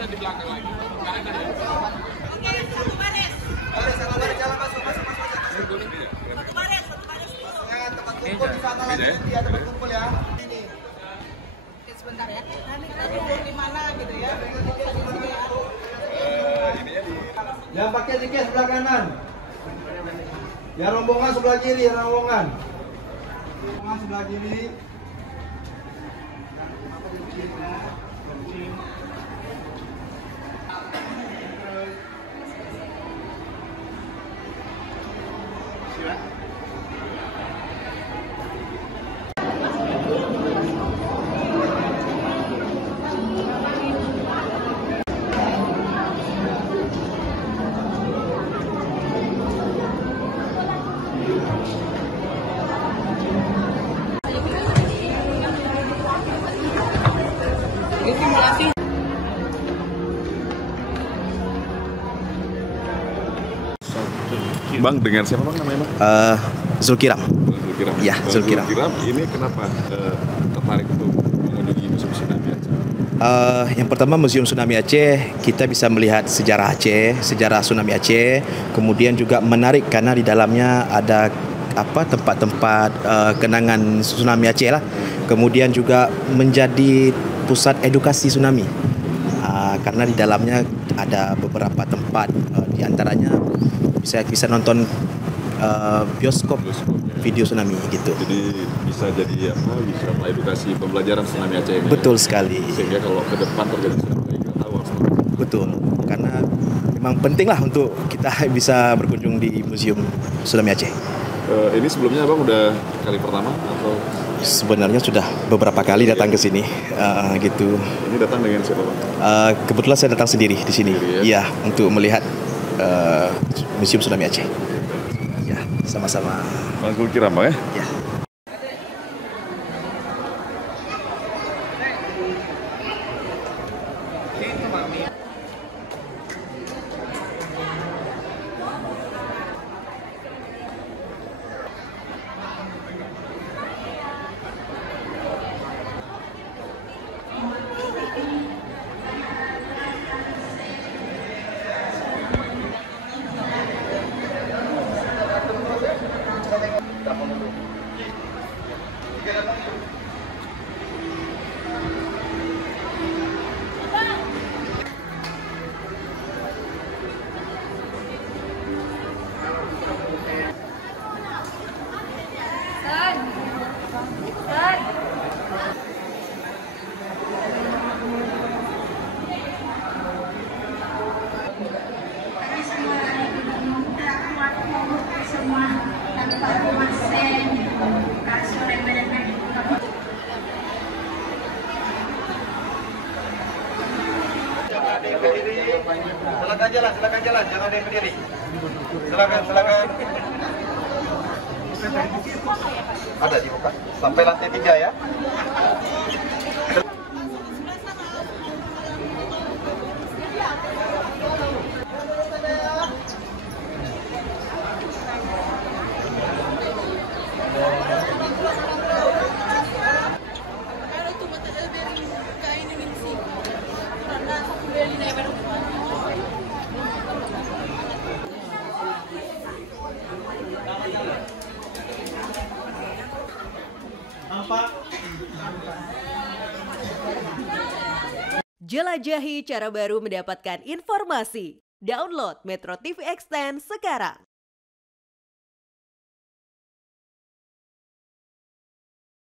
ada di belakang lagi. Nggak ada ya. Oke, satu baris. Satu baris, jalan masuk. Satu baris dulu. Tempat kumpul di sana lagi, nanti ada tempat kumpul ya. Ini. Oke, sebentar ya. Nanti kita duduk di mana gitu ya. Yang pakai tiket sebelah kanan. Yang rombongan sebelah kiri, yang rombongan. Rombongan sebelah kiri. Bang, dengan siapa bang namanya bang? Zulkiram. Zulkiram. Ya, Zulkiram. Zulkiram ini kenapa tertarik untuk mengunjungi Museum Tsunami Aceh? Yang pertama Museum Tsunami Aceh, kita bisa melihat sejarah Aceh, sejarah tsunami Aceh. Kemudian juga menarik karena di dalamnya ada tempat-tempat kenangan tsunami Aceh lah. Kemudian juga menjadi pusat edukasi tsunami. Karena di dalamnya ada beberapa tempat, di antaranya bisa nonton bioskop video tsunami gitu. Jadi bisa jadi bisa edukasi pembelajaran tsunami Aceh. Betul sekali. Sehingga kalau ke depan terjadi tsunami kita tahu harus. Betul. Karena memang penting lah untuk kita bisa berkunjung di Museum Tsunami Aceh. Ini sebelumnya abang udah kali pertama atau? Sebenarnya sudah beberapa kali datang ke sini, gitu. Ini datang dengan siapa bang? Kebetulan saya datang sendiri di sini, sendiri, ya? ya, untuk melihat Museum Tsunami Aceh. Ya, sama-sama. Bang Zulkiram bang ya? Ya. Silakan jalan, jangan ada yang berdiri. Silakan. Ada dibuka sampai lantai 3 ya. Jelajahi cara baru mendapatkan informasi. Download Metro TV Extend sekarang.